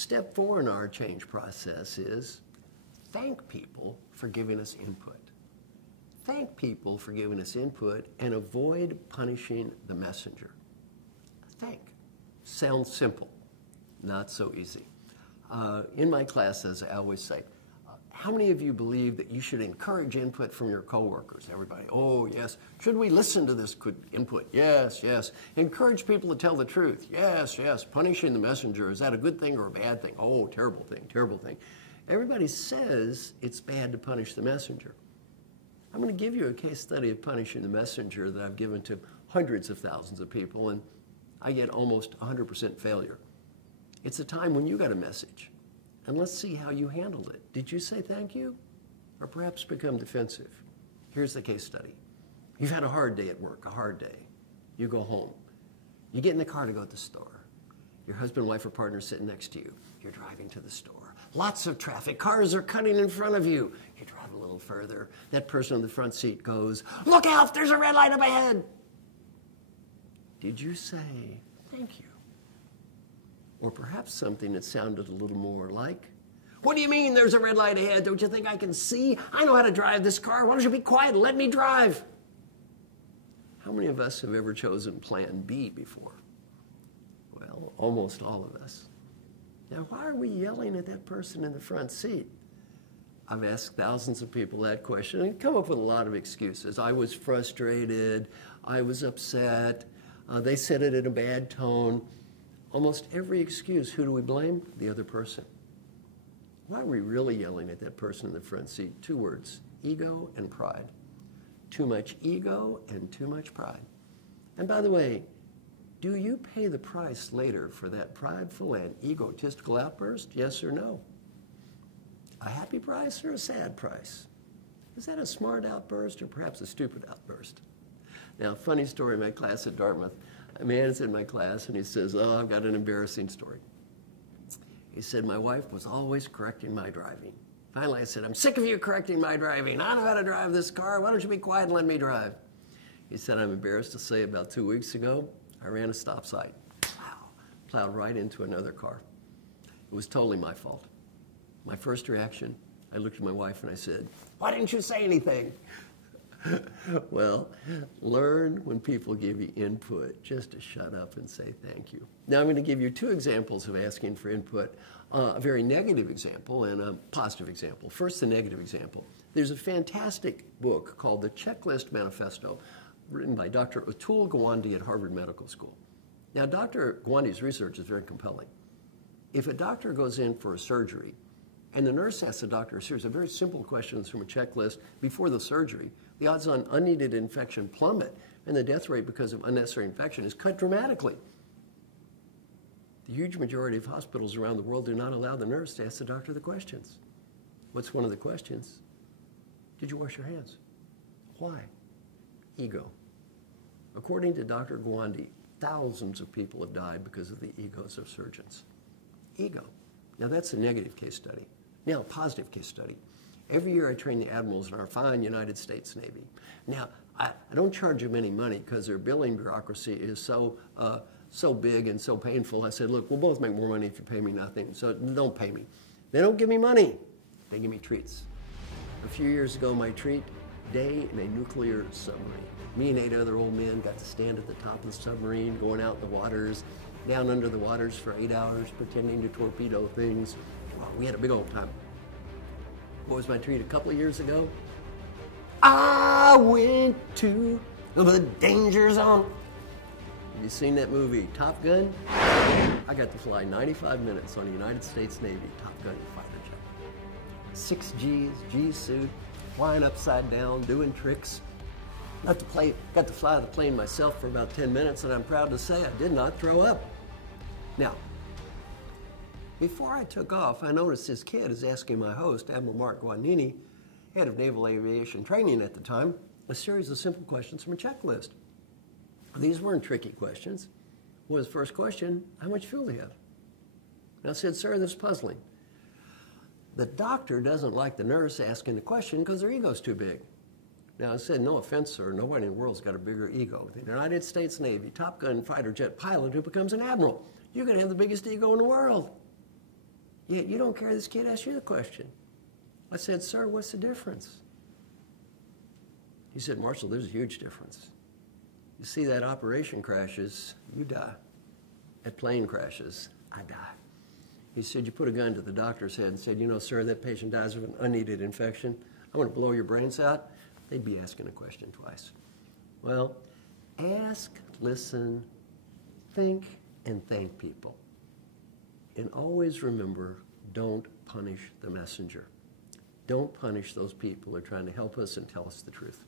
Step 4 in our change process is thank people for giving us input. Thank people for giving us input and avoid punishing the messenger. Thank. Sounds simple, not so easy. In my classes, I always say, how many of you believe that you should encourage input from your coworkers? Everybody, oh yes. Should we listen to this input? Yes, yes. Encourage people to tell the truth? Yes, yes. Punishing the messenger, is that a good thing or a bad thing? Oh, terrible thing, terrible thing. Everybody says it's bad to punish the messenger. I'm going to give you a case study of punishing the messenger that I've given to hundreds of thousands of people, and I get almost 100% failure. It's a time when you got a message, and let's see how you handled it. Did you say thank you, or perhaps become defensive? Here's the case study. You've had a hard day at work, a hard day. You go home. You get in the car to go to the store. Your husband, wife, or partner sitting next to you. You're driving to the store. Lots of traffic. Cars are cutting in front of you. You drive a little further. That person in the front seat goes, "Look out, there's a red light up ahead." Did you say thank you? Or perhaps something that sounded a little more like, "What do you mean there's a red light ahead? Don't you think I can see? I know how to drive this car. Why don't you be quiet and let me drive?" How many of us have ever chosen plan B before? Well, almost all of us. Now, why are we yelling at that person in the front seat? I've asked thousands of people that question and come up with a lot of excuses. I was frustrated. I was upset. They said it in a bad tone. Almost every excuse, who do we blame? The other person. Why are we really yelling at that person in the front seat? 2 words, ego and pride. Too much ego and too much pride. And by the way, do you pay the price later for that prideful and egotistical outburst? Yes or no? A happy price or a sad price? Is that a smart outburst or perhaps a stupid outburst? Now, funny story in my class at Dartmouth. A man is in my class and he says, "Oh, I've got an embarrassing story." He said, "My wife was always correcting my driving. Finally, I said, 'I'm sick of you correcting my driving. I know how to drive this car. Why don't you be quiet and let me drive?' He said, 'I'm embarrassed to say about 2 weeks ago, I ran a stop sign. Wow, plowed right into another car. It was totally my fault. My first reaction, I looked at my wife and I said, 'Why didn't you say anything?'" Well, learn when people give you input just to shut up and say thank you. Now I'm going to give you 2 examples of asking for input, a very negative example and a positive example. First, the negative example. There's a fantastic book called The Checklist Manifesto, written by Dr. Atul Gawande at Harvard Medical School. Now, Dr. Gawande's research is very compelling. If a doctor goes in for a surgery and the nurse asks the doctor a series of very simple questions from a checklist before the surgery, the odds on unneeded infection plummet, and the death rate because of unnecessary infection is cut dramatically. The huge majority of hospitals around the world do not allow the nurse to ask the doctor the questions. What's one of the questions? Did you wash your hands? Why? Ego. According to Dr. Gawande, thousands of people have died because of the egos of surgeons. Ego. Now that's a negative case study. Now, a positive case study. Every year I train the admirals in our fine United States Navy. Now, I don't charge them any money because their billing bureaucracy is so big and so painful. I said, "Look, we'll both make more money if you pay me nothing, so don't pay me." They don't give me money. They give me treats. A few years ago, my treat, day in a nuclear submarine. Me and 8 other old men got to stand at the top of the submarine, going out in the waters, down under the waters for 8 hours, pretending to torpedo things. Wow, we had a big old time. What was my treat a couple of years ago? I went to the danger zone. Have you seen that movie, Top Gun? I got to fly 95 minutes on a United States Navy Top Gun fighter jet. 6 Gs, G suit, flying upside down, doing tricks. Got to fly the plane myself for about 10 minutes, and I'm proud to say I did not throw up. Now, before I took off, I noticed this kid is asking my host, Admiral Mark Guadagnini, head of Naval Aviation Training at the time, a series of simple questions from a checklist. These weren't tricky questions. What was the first question? How much fuel do you have? And I said, "Sir, this is puzzling. The doctor doesn't like the nurse asking the question because their ego's too big." Now I said, "No offense, sir, nobody in the world's got a bigger ego. The United States Navy Top Gun fighter jet pilot who becomes an admiral. You're going to have the biggest ego in the world." Yet you don't care this kid asked you the question. I said, sir, what's the difference? He said, Marshall, there's a huge difference. You see, that operation crashes, you die. That plane crashes, I die. He said, you put a gun to the doctor's head and said, you know, sir, that patient dies of an unneeded infection. I'm going to blow your brains out. They'd be asking a question twice. Well, ask, listen, think, and thank people. And always remember, don't punish the messenger. Don't punish those people who are trying to help us and tell us the truth.